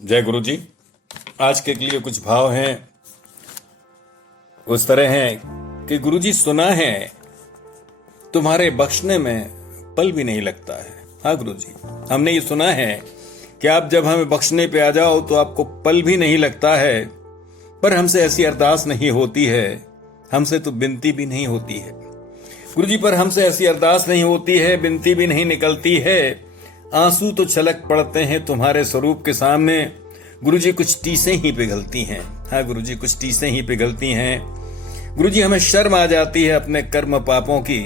जय गुरु जी। आज के लिए कुछ भाव हैं, उस तरह हैं कि गुरु जी सुना है तुम्हारे बख्शने में पल भी नहीं लगता है। हाँ गुरु जी, हमने ये सुना है कि आप जब हमें बख्शने पे आ जाओ तो आपको पल भी नहीं लगता है, पर हमसे ऐसी अरदास नहीं होती है, हमसे तो विनती भी नहीं होती है गुरु जी। पर हमसे ऐसी अरदास नहीं होती है, विनती भी नहीं निकलती है, आंसू तो छलक पड़ते हैं तुम्हारे स्वरूप के सामने। गुरुजी कुछ टीसें ही पिघलती हैं। हाँ गुरुजी, कुछ टीसें ही पिघलती हैं। गुरुजी हमें शर्म आ जाती है अपने कर्म पापों की,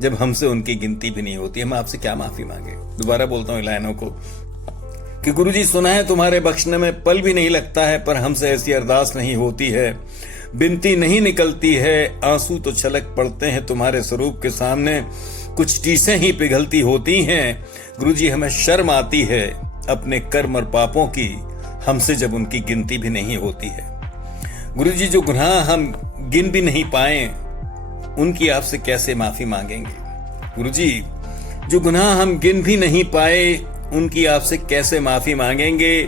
जब हमसे उनकी गिनती भी नहीं होती। हम आपसे क्या माफी मांगे। दोबारा बोलता हूं लाइनों को कि गुरुजी सुना है तुम्हारे बख्शने में पल भी नहीं लगता है, पर हमसे ऐसी अरदास नहीं होती है, विनती नहीं निकलती है, आंसू तो छलक पड़ते हैं तुम्हारे स्वरूप के सामने, कुछ टीसें ही पिघलती होती हैं। गुरुजी हमें शर्म आती है अपने कर्म और पापों की, हमसे जब उनकी गिनती भी नहीं होती है। गुरुजी जो गुनाह हम गिन भी नहीं पाए, उनकी आपसे कैसे माफी मांगेंगे। गुरुजी जो गुनाह हम गिन भी नहीं पाए, उनकी आपसे कैसे माफी मांगेंगे।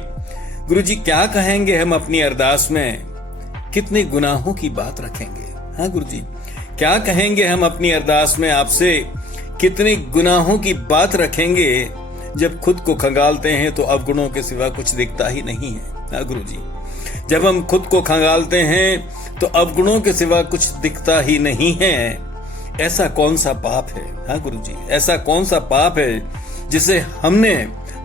गुरुजी क्या कहेंगे हम अपनी अरदास में, कितने गुनाहों की बात रखेंगे। हाँ गुरुजी, क्या कहेंगे हम अपनी अरदास में आपसे, कितने गुनाहों की बात रखेंगे। जब खुद को खंगालते हैं तो अवगुणों के सिवा कुछ दिखता ही नहीं है। हाँ गुरुजी, जब हम खुद को खंगालते हैं तो अवगुणों के सिवा कुछ दिखता ही नहीं है। ऐसा कौन सा पाप है। हाँ गुरुजी, ऐसा कौन सा पाप है जिसे हमने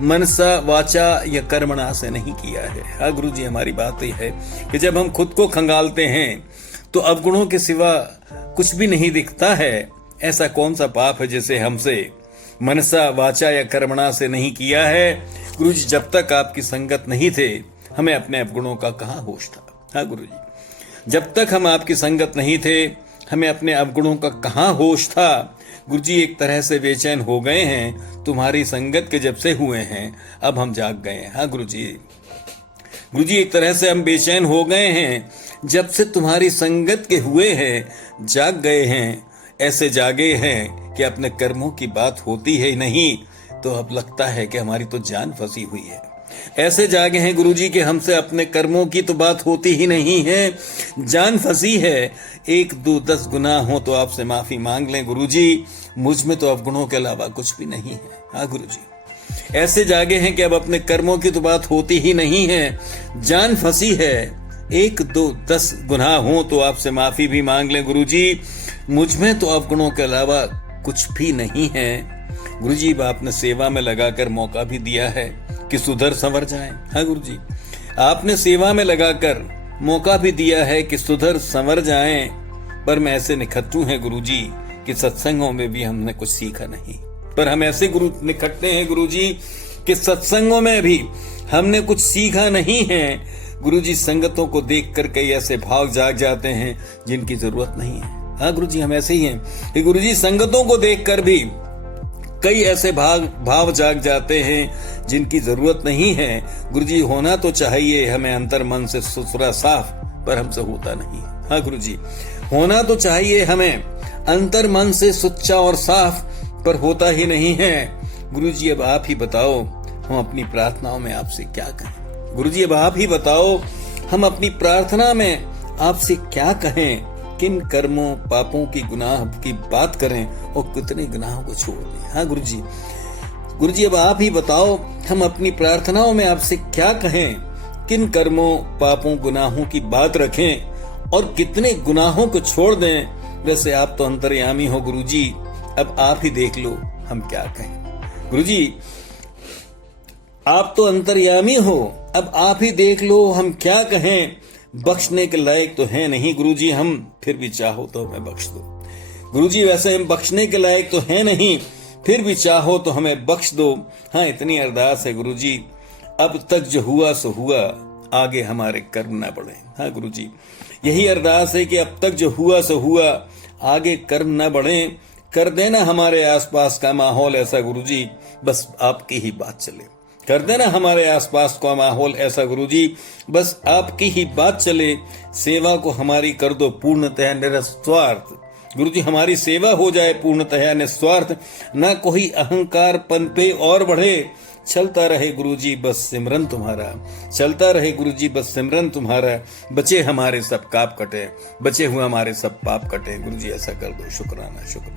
मनसा वाचा या कर्मणा से नहीं किया है। हाँ गुरुजी, हमारी बात यह है कि जब हम खुद को खंगालते हैं तो अवगुणों के सिवा कुछ भी नहीं दिखता है। ऐसा कौन सा पाप है जिसे हमसे मनसा वाचा या कर्मणा से नहीं किया है। गुरुजी जब तक आपकी संगत नहीं थे, हमें अपने अवगुणों का कहाँ होश था। हाँ गुरुजी, जब तक हम आपकी संगत नहीं थे, हमें अपने अवगुणों का कहाँ होश था। गुरुजी एक तरह से बेचैन हो गए हैं, तुम्हारी संगत के जब से हुए हैं, अब हम जाग गए हैं। हाँ गुरुजी, गुरुजी एक तरह से हम बेचैन हो गए हैं, जब से तुम्हारी संगत के हुए हैं, जाग गए हैं। ऐसे जागे हैं कि अपने कर्मों की बात होती है नहीं, तो अब लगता है कि हमारी तो जान फंसी हुई है। ऐसे जागे हैं गुरुजी कि हमसे अपने कर्मों की तो बात होती ही नहीं है, जान फंसी है। 1 2 10 गुनाह हो तो आपसे माफी मांग लें गुरुजी, मुझ में तो अवगुणों के अलावा कुछ भी नहीं है। हाँ गुरुजी, ऐसे जागे हैं कि अब अपने कर्मों की तो बात होती ही नहीं है, जान फंसी है। 1 2 10 गुनाह हो तो आपसे माफी भी मांग लें गुरुजी, मुझ में तो अवगुणों के अलावा कुछ भी नहीं है। गुरुजी आपने सेवा में लगाकर मौका भी दिया है कि सुधर संवर जाएं। हाँ गुरुजी, आपने सेवा में लगाकर मौका भी दिया है कि सुधर संवर जाएं, पर मैं ऐसे निखट्टू हैं गुरुजी कि सत्संगों में भी हमने कुछ सीखा नहीं। पर हम ऐसे गुरु निखटते हैं गुरुजी कि सत्संगों में भी हमने कुछ सीखा नहीं है। गुरुजी संगतों को देखकर कई ऐसे भाव जाग जाते हैं जिनकी जरूरत नहीं है। हाँ गुरुजी, हम ऐसे ही हैं कि गुरुजी संगतों को देखकर भी कई ऐसे भाव जाग जाते हैं जिनकी जरूरत नहीं है। गुरुजी होना तो चाहिए हमें अंतर मन से सुथरा साफ, पर हमसे होता नहीं। हाँ गुरुजी, होना तो चाहिए हमें अंतर मन से सुच्चा और साफ, पर होता ही नहीं है। गुरुजी अब आप ही बताओ हम अपनी प्रार्थनाओं में आपसे क्या कहें। गुरुजी अब आप ही बताओ हम अपनी प्रार्थना में आपसे क्या कहें, किन कर्मों पापों की गुनाह की बात करें और कितने गुनाहों को छोड़ दें। हाँ गुरुजी, गुरुजी अब आप ही बताओ हम अपनी प्रार्थनाओं में आपसे क्या कहें, किन कर्मों पापों गुनाहों की बात रखें और कितने गुनाहों को छोड़ दें। वैसे आप तो अंतर्यामी हो गुरुजी, अब आप ही देख लो हम क्या कहें। गुरुजी आप तो अंतर्यामी हो, अब आप ही देख लो हम क्या कहें। बख्शने के लायक तो है नहीं गुरुजी हम, फिर भी चाहो तो हमें बख्श दो। गुरुजी वैसे हम बख्शने के लायक तो है नहीं, फिर भी चाहो तो हमें बख्श दो। हाँ इतनी अरदास है गुरुजी, अब तक जो हुआ सो हुआ, आगे हमारे कर्म न बढ़े। हाँ गुरुजी, यही अरदास है कि अब तक जो हुआ सो हुआ, आगे कर्म न बढ़े। कर देना हमारे आसपास का माहौल ऐसा गुरुजी, बस आपकी ही बात चले। कर देना हमारे आसपास का माहौल ऐसा गुरुजी, बस आपकी ही बात चले। सेवा को हमारी कर दो पूर्णतः निस्वार्थ। गुरुजी हमारी सेवा हो जाए पूर्णतः निस्वार्थ, न कोई अहंकार पनपे और बढ़े। चलता रहे गुरुजी बस सिमरन तुम्हारा, चलता रहे गुरुजी बस सिमरन तुम्हारा, बचे हमारे सब काप कटे, बचे हुए हमारे सब पाप कटे। गुरुजी ऐसा कर दो। शुक्राना शुक्राना।